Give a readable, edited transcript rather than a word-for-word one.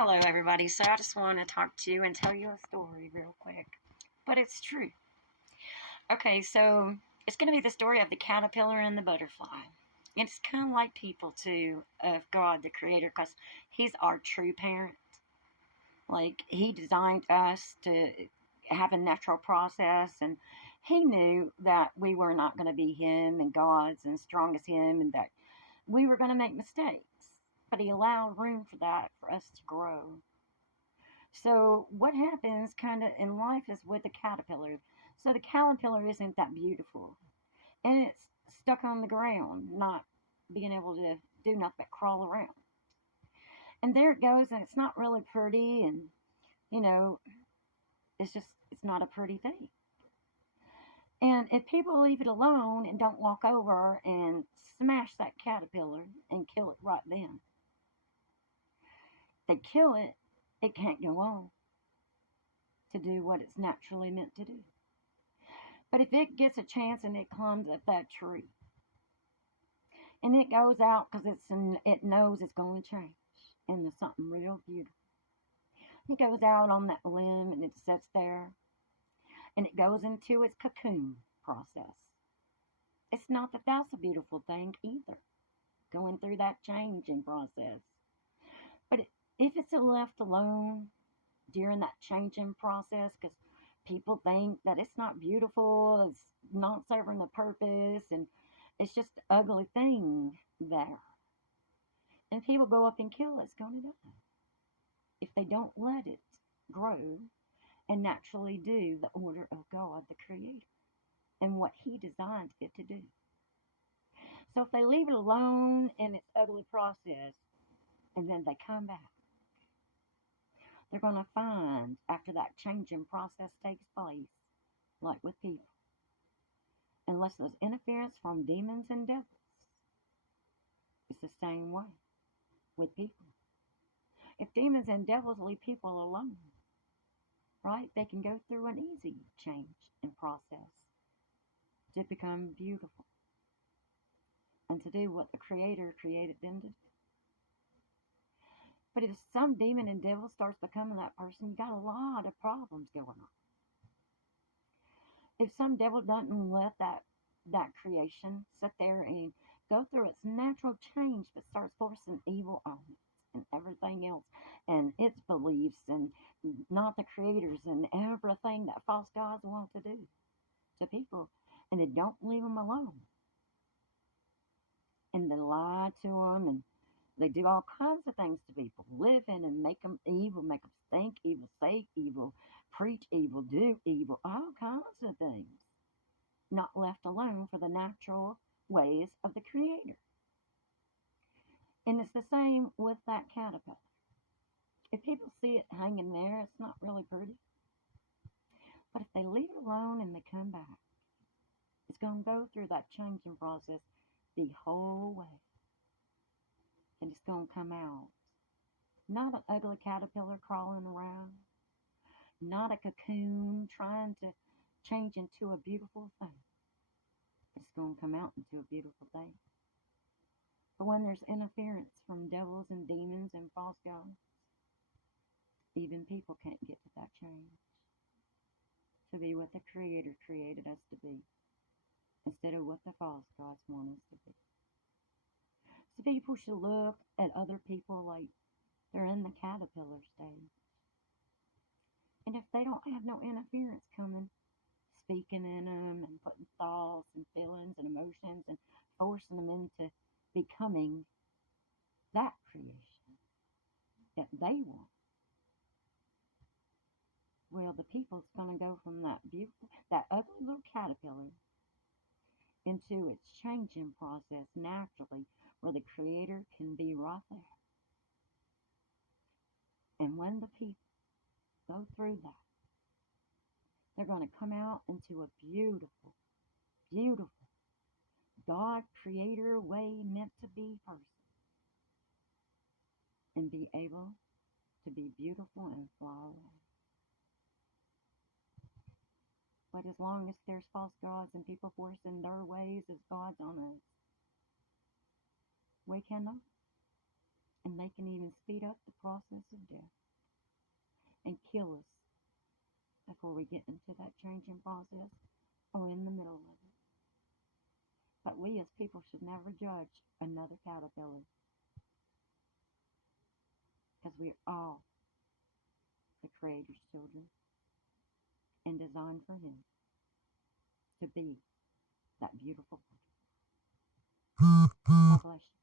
Hello, everybody. So I just want to talk to you and tell you a story real quick, but it's true. Okay, so it's going to be the story of the caterpillar and the butterfly. It's kind of like people, too, of God, the Creator, because He's our true parent. Like, He designed us to have a natural process, and He knew that we were not going to be Him and God's and strong as Him, and that we were going to make mistakes. But He allowed room for that for us to grow. So what happens kind of in life is with the caterpillar. So the caterpillar isn't that beautiful, and it's stuck on the ground, not being able to do nothing but crawl around. And there it goes, and it's not really pretty, and you know, it's not a pretty thing. And if people leave it alone and don't walk over and smash that caterpillar and kill it right then, they kill it, it can't go on to do what it's naturally meant to do. But if it gets a chance and it climbs up that tree and it goes out because it knows it's going to change into something real beautiful, it goes out on that limb and it sits there and it goes into its cocoon process. It's not that that's a beautiful thing either, going through that changing process. But if it's left alone during that changing process, because people think that it's not beautiful, it's not serving a purpose, and it's just an ugly thing there. And people go up and kill it, it's going to die. If they don't let it grow and naturally do the order of God, the Creator, and what He designed it to do. So if they leave it alone in its ugly process and then they come back, they're going to find after that changing process takes place, like with people, unless there's interference from demons and devils, it's the same way with people. If demons and devils leave people alone, right, they can go through an easy change and process to become beautiful and to do what the Creator created them to do. But if some demon and devil starts becoming that person, you got a lot of problems going on. If some devil doesn't let that creation sit there and go through its natural change, but starts forcing evil on it and everything else, and its beliefs, and not the creators, and everything that false gods want to do to people, and they don't leave them alone, and they lie to them, and they do all kinds of things to people, live in and make them evil, make them think evil, say evil, preach evil, do evil, all kinds of things, not left alone for the natural ways of the Creator. And it's the same with that caterpillar. If people see it hanging there, it's not really pretty. But if they leave it alone and they come back, it's going to go through that changing process the whole way. And it's going to come out. Not an ugly caterpillar crawling around. Not a cocoon trying to change into a beautiful thing. It's going to come out into a beautiful thing. But when there's interference from devils and demons and false gods, even people can't get to that change. To be what the Creator created us to be, instead of what the false gods want us to be. So people should look at other people like they're in the caterpillar stage. And if they don't have no interference coming, speaking in them and putting thoughts and feelings and emotions and forcing them into becoming that creation that they want, well, the people's going to go from that beautiful, that ugly little caterpillar into its changing process naturally, where the Creator can be right there. And when the people go through that, they're going to come out into a beautiful, beautiful, God Creator way meant to be person and be able to be beautiful and fly away. But as long as there's false gods and people forcing their ways as gods on us, we cannot. And they can even speed up the process of of death and kill us before we get into that changing process or in the middle of it. But we as people should never judge another caterpillar because we're all the Creator's children and designed for Him to be that beautiful butterfly. God bless you.